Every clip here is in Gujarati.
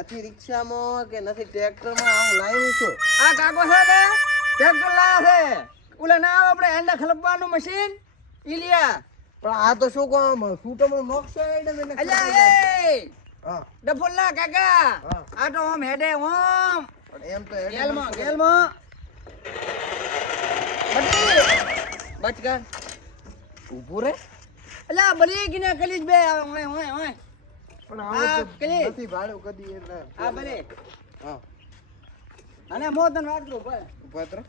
નથી રિક્ષામાં કે નથી ટ્રેક્ટરમાં હું લાવ્યો છું. આ કાકો છે ને ટ્રેક્ટર લાવ્યા છે. ઓલા ના આવે આપણે એંડા ખલપવાનું મશીન ઈલિયા. પણ આ તો શું કામ છૂટોમાં નોકશો એટલે અલ્યા ડફુલ ના કાકા. આ તો ઓમ હેડે ઓમ એમ તો ગેલમાં. ગેલમાં. બટી. બચ કર ઊભું રે. અલ્યા બલી કિને કલીજ બે. આવે ઓય ઓય ઓય. પણ આ આવું નથી ભાડું કદી એટલે. આ બરે હા. અને મોદન વાત કરું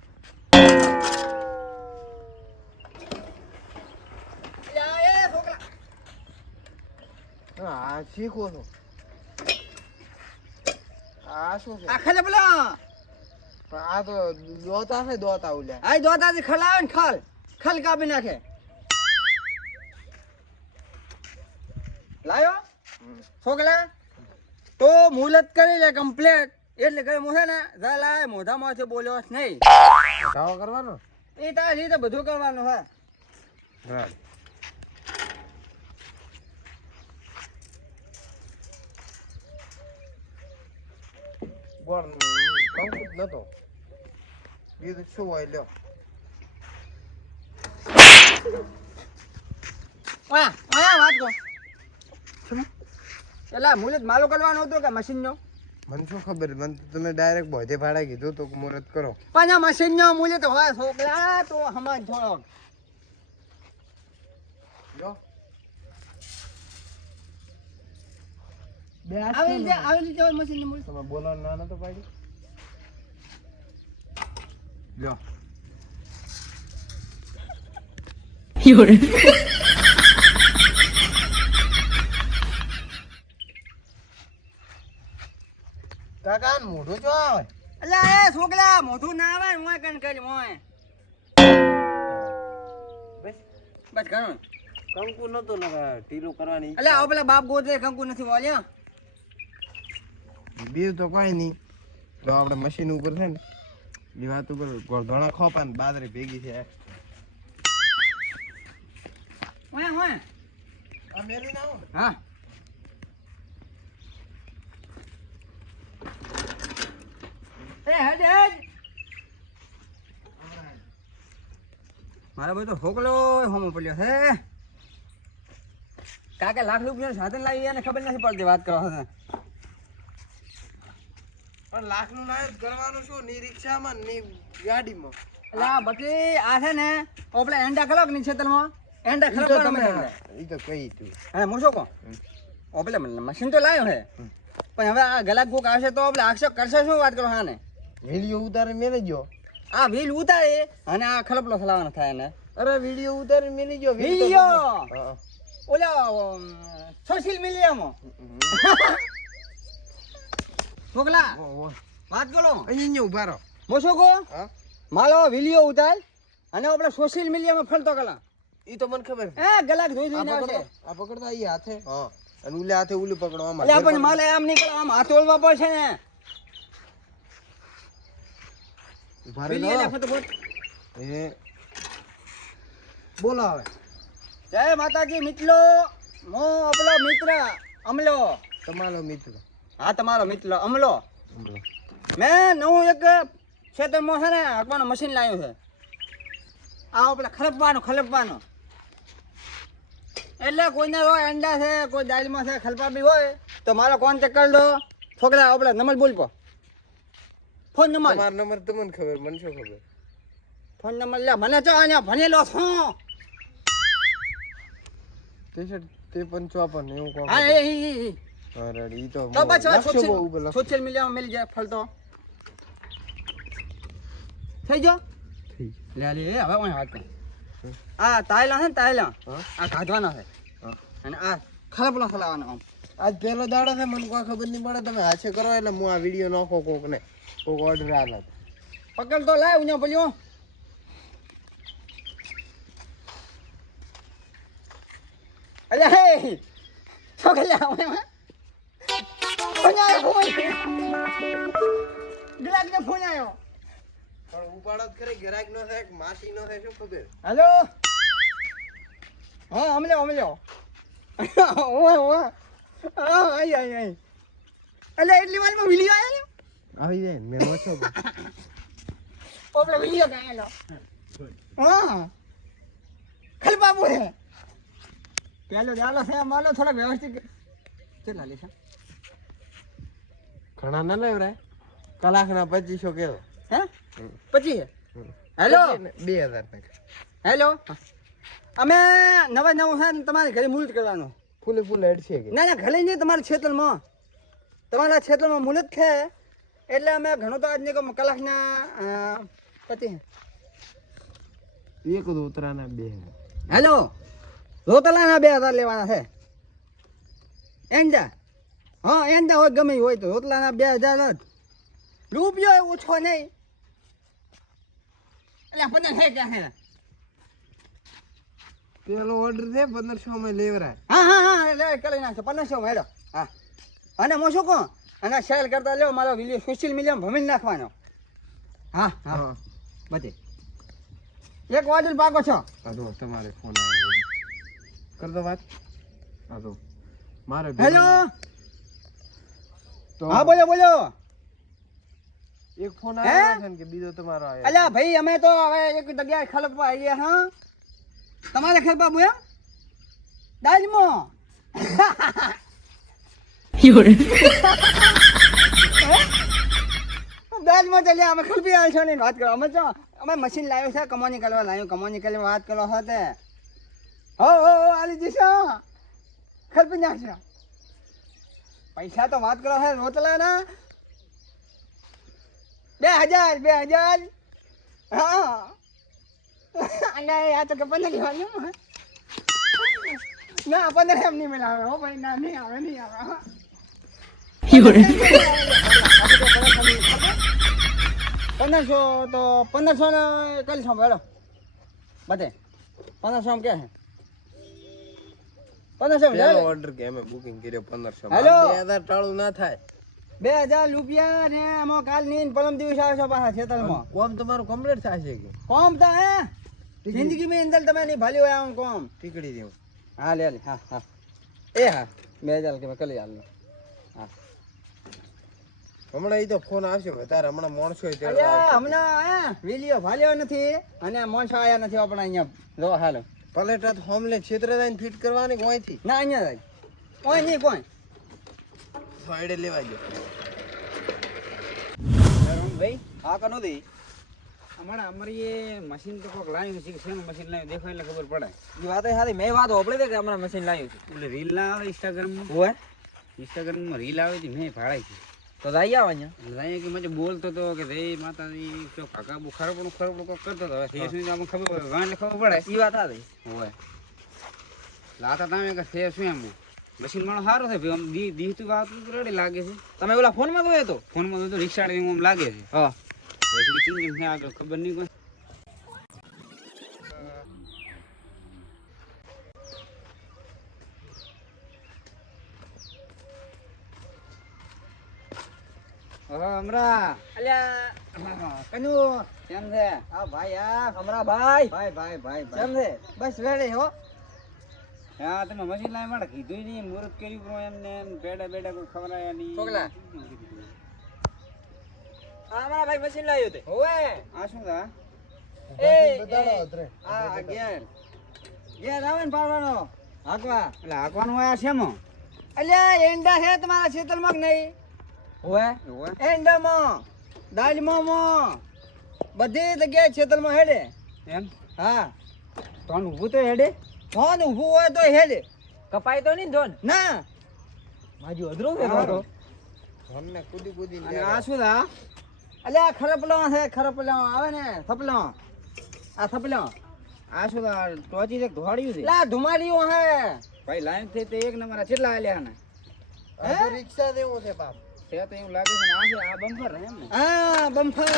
હા આ શીખો છો. આ શું છે? આ ખલે બોલો પણ આ તો દોતા છે દોતા ઉલ્યા. આ દોતાથી ખલાવે ને ખલ. ખલ કાપી નાખે લાયો છોકલા તો મુલત કરી લે કમ્પ્લેટ એટલે કઈ હું ને ઝાલા મોઢામાંથી બોલ્યો નહીં. ધાવો કરવાનો? એ તારે રીતે બધું કરવાનું હા હા પણ કંકુ જ નતો. બીજું શું હોય લ્યો. ઓયા ઓયા વાત કહો એટલે મુહૂર્ત માલો કરવાનો હતો કે મશીનનો? મને શું ખબર? મને તમે ડાયરેક્ટ બોધે ભાડા કીધું તો મુહૂર્ત કરો. પણ આ મશીનનો મુહૂર્ત હોય છોકરા તો હમણાં થોડોક જો. આવી રીતે આવી રીતે હોય મશીનનું મુહૂર્ત. તમે બોલવાનું ના નતો પાડી. લ્યો. કાકા મોઢું જો આવે? એટલે એ છોકરા મોઢું ના આવે મોય કન કરી મોય બસ. બસ ઘણું. કંકુ નતો ને ઢીલું કરવાની. એટલે આવો પેલા બાપ ગોદરે કંકુ નથી બોલ્યા બીજું તો કઈ નહીં. તો આપણે મશીન ઉપર છે ને એ વાત ઉપર ગોળધોણા ખોપા ને બાદરી ભેગી છે. ઓય ઓય આ. મેલી ના. હા. હેડ ભાઈ તો હોકલો હોમો પડ્યો હે કાકે લાખ રૂપિયા સાધન લાવી એને ખબર નથી પડતી વાત કરો પણ લાખનું ના કરવાનું શું? ની રિક્ષામાં ની ગાડીમાં. આ બટી આ છે ને આપણે એંડા ખલોકની છેતરમાં તો ખલોક તમે ઈ તો કહી તું. અને હું શું કહું ઓપલે મશીન તો લાવ્યો હે પણ હવે આ ગલાક કોક આવશે તો આપણે આક્ષેપ કરશે શું વાત કરો હા ને વીડિયો ઉતારે મેલી ગયો આ વ્હીલ ઉતારે અને આ ખલપલો થલાવાનો થાય ને. અરે વીડિયો ઉતારે મેલી ગયો વીડિયો? ઓલા સોશિયલ મીડિયામાં. છોકલા વાત કરો અહીંયા ઊભા રહો. હું કો? માલો હા ઉતાર અને આપણે સોશિયલ મીડિયામાં ફરતો કલા. ઈ તો મને ખબર. હે ગલાક ધોઈ આ જોઈને આવશે આ પકડતા ઈ હાથે. હા. અને ઉલે હાથે ઉલે પકડો આમાં એટલે આપણને માલે આમ નીકળો આમ હાથ ઓલવા પડશે ને. ઊભા રહો. એ. બોલો હવે. જય માતાજી મિત્રો. હું આપણો મિત્ર અમલો. તમારો મિત્ર. હા તમારો મિત્ર અમલો. મેં નવું એક ખેતરમાં છે ને હાંકવાનું મશીન લાવ્યું છે. આ આપણે ખલપવાનું ખલપવાનું. એટલે કોઈને હોય અંડા છે કોઈ દાળમાં છે ખલપા બી હોય તો મારો કોન્ટેક્ટ કરી દો. છોકરા આપણે નંબર બોલ પો ફોન નંબર. તમારો નંબર તમને ખબર મને શું ખબર? ફોન નંબર લે મને જો આને ભણેલો છું. ત્રેસઠ ત્રેપન ચોપન એવું કોણ હા એ. અરે ઈ તો તો બસ સોશિયલ. સોશિયલ મીડિયામાં મળી જાય ફલતો થઈ ગયો? થઈ લે લે હવે હું હાથ આ તાયલા છે ને તાયલા. આ કાઢવાના છે. અને આ ખરાબ ના ખલાવાના આમ. આજ પહેલો દાડો છે મને કોઈ ખબર નહીં પડે. તમે હાથે કરો એટલે હું આ વીડિયો નાખો કોક ને કોક ઓર્ડર આલો. પકડ તો લાય ઉન્યા બોલ્યો અલે હે છોકલા લાવ ફોન ફોન ને આવ્યો પણ ઉપાડો જ ખરી ગ્રાહક નો થાય કે માસી નો થાય શું ખબર? હેલો? હા અમલ્યો અમલ્યો ઓય ઓય હા આઈ આઈ આઈ. એટલે એટલી વારમાં વીડિયો આવેલો આવી જાય ને મેં ઓછો ઓપલે વીડિયો આવેલો હા ખાલી બાબુ હે. પેલો ચાલો છે માલો થોડા વ્યવસ્થિત કેટલા લેશે ઘણા ના લેવરાય. કલાકના પચીસો કેવો. હે? પછી હેલો? બે હજાર હેલો? અમે નવા નવું છે ને તમારે ઘરે મુહૂર્ત કરવાનું. ફૂલે ફૂલ હેડ છે કે? ના ના ઘલે નહીં તમારા ક્ષેત્રમાં. તમારા ક્ષેત્રમાં મુલત છે. એટલે અમે ઘણો તો આજને કલાકના પતિ. એક તો બે. હેલો. રોતલાના બે હજાર લેવાના છે. એન્જા હા એન્જા હોય ગમે હોય તો. રોતલાના બે હજાર જ. રૂપિયો ઓછો નહીં. એટલે પંદર છે ક્યાં છે પેલો ઓર્ડર છે પંદરસો માં લેવરાય. હા હા. હા લે કરી નાખજો. પંદરસો મેળો હા. અને હું શું કહું? અને સેલ કરતા લ્યો મારો વીડિયો સોશિયલ મીડિયામાં ભમીને નાખવાનો. હા હા. બધે. એક વાજુ પાકો છો? તમારે ફોન આવ્યો કર દો વાત. મારે હેલો? તો હા બોલો બોલો. એક ફોન આવ્યો છે કે બીજો તમારો આવ્યો અલ્યા ભાઈ અમે તો હવે એક જગ્યાએ ખલપવા આવીએ હા? તમારે ખલપા બોયા દાજમો? દાજમો ચાલે અમે ખલપી આવી છો ને, વાત કરો અમે જો, અમે મશીન લાવ્યો છે કમો નીકળવા લાવ્યો કમો નીકળવા વાત કરો હો તે. હો હો હો, આલી જશો. ખલપી નાખશો પૈસા તો વાત કરો હે રોતલા ના. બે હજાર બે હજાર. હા. અને આ તો કે પંદર લેવાનું. ના પંદર એમ નહીં મિલાવે હો ભાઈ ના નહીં આવે નહીં આવે. પંદરસો તો પંદરસો ને કરી છો હેલો. બધે. પંદરસો માં કે છે. પંદરસો. ઓર્ડર કે અમે બુકિંગ કર્યો પંદરસો હેલો. બે હજાર ટાળું ના થાય. બે હજાર રૂપિયા ને એમાં કાલ નીન પલમ દિવસ આવશો પાછા છેતરમાં કોમ તમારું કમ્પ્લીટ થશે કે? કોમ તો હે? જિંદગી માં અંદર તમે નહીં ભાલ્યું હોય આમ કોમ. ટીકડી દેવું. હા લે હા હા. એ હા મેં ચાલ કે કરી હાલ હા. હમણાં એ તો ફોન આવશે વધારે હમણાં માણસો હમણાં વીડિયો ભાલ્યો નથી અને માણસો આયા નથી આપણે અહીંયા. જો હાલો. પલેટા તો હોમલે ક્ષેત્ર જઈને ફિટ કરવાની કોઈ અહીંથી ના અહીંયા જાય. કોઈ નહીં કોઈ. સાઈડે લેવા જો ભાઈ હા કનો દે અમારા અમારી મશીન તો કોક લાવ્યું છે કે શેનું મશીન લાવ્યું દેખો એટલે ખબર પડે. એ વાત સારી મેં વાત હોપડી કે અમારે મશીન લાવ્યું છે. એટલે રીલ ના આવે ઇન્સ્ટાગ્રામમાં હોય ઇન્સ્ટાગ્રામમાં રીલ આવે છે મેં ભાડાઈ છે. તો જઈ આવો અહીંયા. એટલે કે મને બોલતો હતો કે રે માતાજી તો કાકા બહુ પણ કોક કરતો હતો હવે શું આપણને ખબર પડે? વાંચે ખબર પડે? એ વાત સારી. હોય લાતા તમે કે છે શું એમ? મશીન માણો સારો છે ભાઈ આમ દી દી તું વાત રડી લાગે છે. તમે ઓલા ફોનમાં જોયો તો? ફોનમાં તો રિક્ષા આમ લાગે છે. હા. આગળ ખબર નહીં કોઈ હમરા. અલ્યા. કનુ. કેમ છે? આ ભાઈ આ હમણાં ભાઈ. ભાઈ ભાઈ ભાઈ કેમ છે? બસ રેડી હો. હા તમે મશીન લાવી માટે કીધું નહીં મુહૂર્ત કર્યું એમને એમ બેડા બેડા કોઈ ખવડાયા નહીં. છોકલા. હા મારા ભાઈ મશીન લાવ્યું તે. હોવે. આ શું થા? એ આ આ ઘેર. ગેર આવે ને પાડવાનો. હાકવા. એટલે હાકવાનું હોય આ શેમો? અલ્યા એંડા છે તમારા ક્ષેત્રમાં કે નહીં? હોય એંડામાં દાલમાં બધી જગ્યાએ ક્ષેત્રમાં હેડે. એમ? હા. તોન ઊભું તો હેડે. તોન ઊભું હોય તો હેડે. કપાય તો નહીં ધોન? ના. માજી અધરો છે હા. ને કુદી કૂદી કૂદી આ શું થા? અલ્યા ખરપલો છે ખરપલો. આવે ને થપલો. આ થપલો. આ શું ટોચી એક ધોવાડ્યું છે? લા ધુમાડ્યું હે. ભાઈ લાઈન થઈ તે એક નંબર કેટલા આલ્યા ને હે? રિક્ષા દેવું છે બાપ. છે તો એવું લાગે છે આ છે આ બમ્પર એમ ને? હા બમ્પર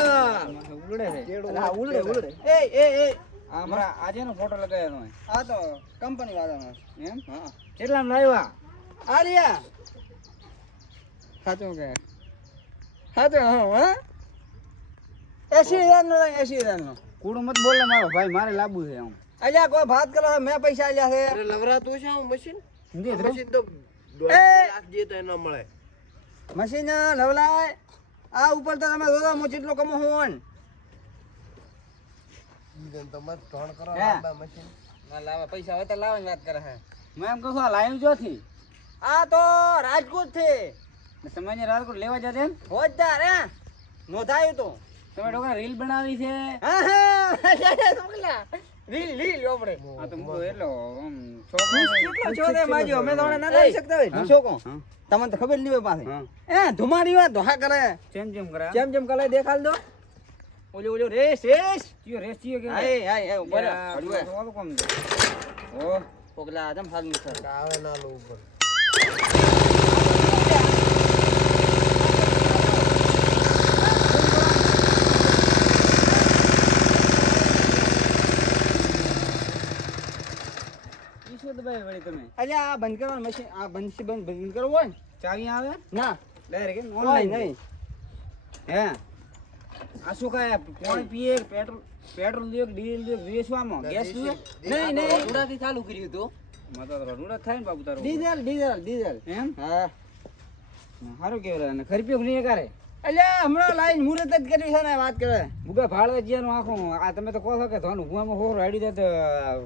છે એ એ એ. આ મારા આજે નો ફોટો લગાવ્યો આ તો કંપની વાળાનો એમ? હા. કેટલામાં લાવ્યા આ રહ્યા સાચું કે? સાચું હા હા. એસી હજાર નો એસી હજાર નો. કુડું મત બોલે મારો ભાઈ મારે લાબુ છે આમ અલ્યા કોઈ ભાત કરો મેં પૈસા આલ્યા છે. અરે લવરાતું છે આવું મશીન મશીન તો લાખ જે તો એનો મળે. મશીન લવલાય આ ઉપર તો તમે જોજો મો જેટલો કમો હોન ઈ તો મત ધોણ કરો હે. મશીન ના લાવા પૈસા હોય તો લાવવાની વાત કરે હે. હું એમ કહું લાઈવ જોથી. આ તો રાજકોટ છે સમયને રાજકોટ લેવા જશે હોજદાર હે? નોંધાયું તો. તમે ડોકા રીલ બનાવી છે? હા હા મોકલા રીલ રીલ આપણે આ તો મૂકો એટલો આમ કેટલો છો તે માજો અમે તો ના લઈ શકતા હોય. હા. તમને તો ખબર નહીં હોય પાસે. એ ધુમાડી વાત ધોહા કરે. જેમ જેમ કરે જેમ જેમ કલાઈ દેખાડ દો. ઓલો ઓલો રેસ રેસ. ચિયો રેસ ચિયો કે હાય હાય ઉપર યા, હળવે. તો ઓલું કોમ છે. ઓ પોકલા આદમ હાલ સર આવે ના લો ઉપર ઈ શું દબાવી વળી તમે અલ્યા આ બંધ કરવાનું મશીન આ બંધ બંધ બંધ કરવું હોય ને ચાવી આવે? ના. ડાયરેક્ટ ઓનલાઈન નહીં. હે? આ શું કાય પાણી પીએ પેટ્રોલ પેટ્રોલ લ્યો ડીઝલ લ્યો વેચવામાં? ગેસ લ્યો નહીં નહીં. રૂડાથી ચાલુ કર્યું તો માતા તો રૂડા થાય ને બાપુ તારો. Diesel diesel diesel. એમ? હા. સારું કેવું ને ખરી કે નહીં કરે અલ્યા હમણાં લાઈન મુહૂર્ત જ કર્યું છે ને વાત કરે. ભૂગા ભાડે જીયાનું આખું. આ તમે તો કહો છો કે ધોન ભૂવામાં હોર રાડી દે તો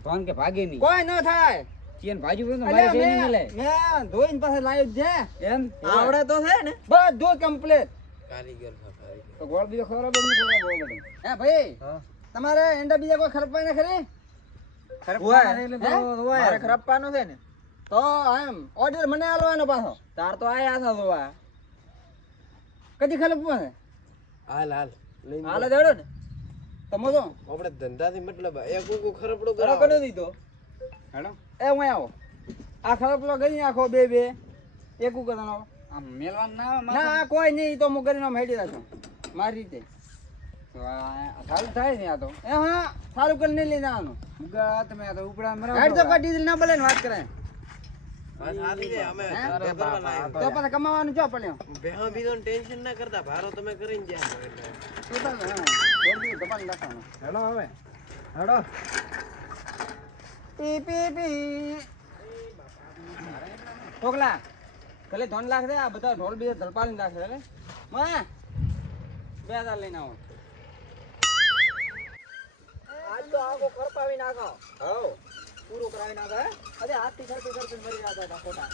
ધોન કે ભાગે નહીં. કોઈ ન થાય. ચિયન ભાજી તો મારે અલ્યા નહીં મળે મેં મેં ધોઈને પાસે લાઈવ છે. એમ? આવડે તો છે ને. બધું કમ્પ્લીટ કારીગર તો ગોળ બીજો ખબર બધું ખબર બધું. હે ભાઈ તમારે એંડા બીજા કોઈ ખરપાય ને ખરી? ખરપવાનું છે ને. તો એમ ઓર્ડર મને આલવાનો પાછો. તાર તો આયા હતા જોવા. કદી ખરપવું છે? હાલ હાલ. લઈને હાલે દેડો ને. તમો તો આપણે ધંધાથી મતલબ એક ઉકુ ખરપડો કરો. કરી દીધો. હેડો. એ હું આવો? આ ખરપલો ગઈ નાખો બે બે. એક કરવાનો આમ મેલવાન ના ના કોઈ નહીં તો હું કરીને હેડી રાખું. મારી રીતે. સારું થાય ને આ તો? એ હા સારું કરીને નહીં લઈને આવવાનું. મુગા તમે તો ઉપડા હેડ તો કાઢી દીધી ના બોલે ને વાત કરે. તો પછી કમાવાનું ચો પડ્યો બેહો બીજોને ટેન્શન ના કરતા ભારો તમે કરીને જ્યાં હેલો હવે. હેડો. પી પી પી. ઢોકલા. કલે ધોન લાખ દે આ બધા ઢોલ બીજા ધલપાલી નાખે એટલે માં બે હજાર લઈને આવો. આજ તો આખો ખરપાવી નાખો. હવ પૂરો કરાવી નાખો અરે હાથથી ખરપી ખરપી મરી જતા હતા ખોટા.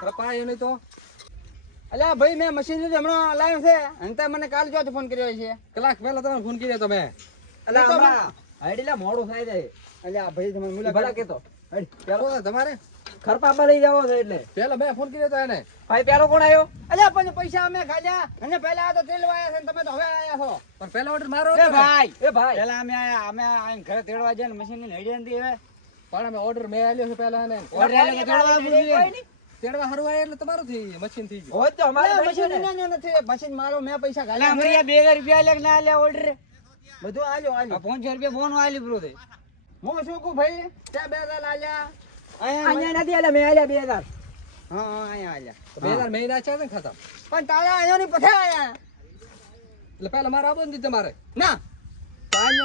ખરપાય નહીં તો. અલ્યા ભાઈ મેં મશીન લીધું હમણાં લાવ્યો છે. અને તે મને કાલ જોતો ફોન કર્યો છે. કલાક પહેલા તમે ફોન કર્યો તમે અલ્યા તો હમણાં- હાઈડીલા મોડું થાય જાય. અલ્યા ભાઈ તમે ભલા મુલાકાત કેતો. પેલો. તમારે? ખરપાપા લઈ જાવો છે એટલે. પેલો મેં ફોન કર્યો તો એને. ભાઈ પેલો કોણ આવ્યો? અલ્યા પણ પૈસા અમે ખાલ્યા અને પેલા આ તો તેલ વાયા છે તમે તો હવે આયા છો. પણ પેલો ઓર્ડર મારો એ ભાઈ એ ભાઈ. પેલા અમે આયા અમે આઈને ઘરે તેડવા જાય ને મશીનની હેડી નથી હવે. પણ અમે ઓર્ડર મેં આલ્યો છે પેલા એને. ઓર્ડર આલ્યો તો તેડવા. તેડવા હારું આવે એટલે તમારું થઈ મશીન થઈ ગયું. હોત તો અમારે મશીન ના. નથી. મશીન મારો મેં પૈસા અમારે બે હજાર રૂપિયા લે ના આલ્યા ઓર્ડર બધું આલ્યો આલ્યો. પાંચસો રૂપિયા ફોન આલી બ્રો હું શું કહું ભાઈ? ત્યાં બે હજાર આલ્યા. અહીંયા નથી આલ્યા મેં આલ્યા બે હજાર. હા હા અહીંયા આલ્યા. બે હજાર મહિના છે ને ખાતા. પણ તારા અહીંયા ની પછી આયા. એટલે પેલા મારા આપો ને તમારે. ના. પાંચ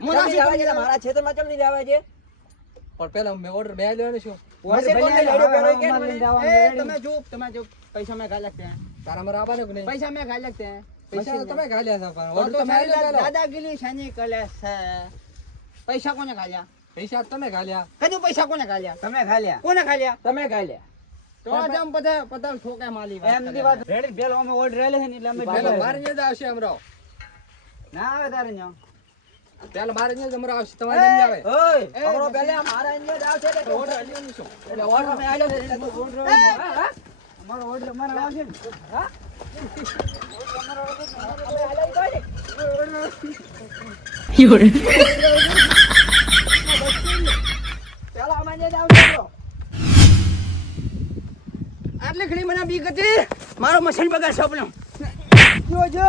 હું ના શીખવા મારા ક્ષેત્રમાં ચમ નહીં લેવા છે પણ પેલા મેં ઓર્ડર બે આલ્યો ને તમે ચૂપ તમે ચૂપ. પૈસા મેં ખાઈ લખતે. તારા મારા કે નહીં? પૈસા મેં ખાઈ લખતે. પૈસા તમે ગાલ્યા છે પણ તો order તો તો મેં આલ્યો પેલો. દાદાગીરી શાની કલે છે? પૈસા કોને ખાલ્યા પૈસા તમે ગાલ્યા કદું પૈસા કોને ખાલ્યા તમે ગાલ્યા કોને ખાલ્યા તમે ગાલ્યા તો આ જેમ પતે ઠોકે માલી વાત એમની વાત. રેડી પેલો અમે ઓર્ડર આલે છે ને એટલે અમે પેલા મારે જ આવશે અમરો. ના આવે તારે ન્યો. પેલા મારે ને અમરો આવશે તમારે નહીં આવે. ઓય અમરો પહેલા મારા જ આવશે એટલે order આલ્યો ને શું? એટલે order મે આલ્યો છે. એટલે હા. અમારો order અમારે આવશે ને. હા. આટલી ઘણી મને બીક હતી. મારો મશીન બગાડ સોંપલો જો જો.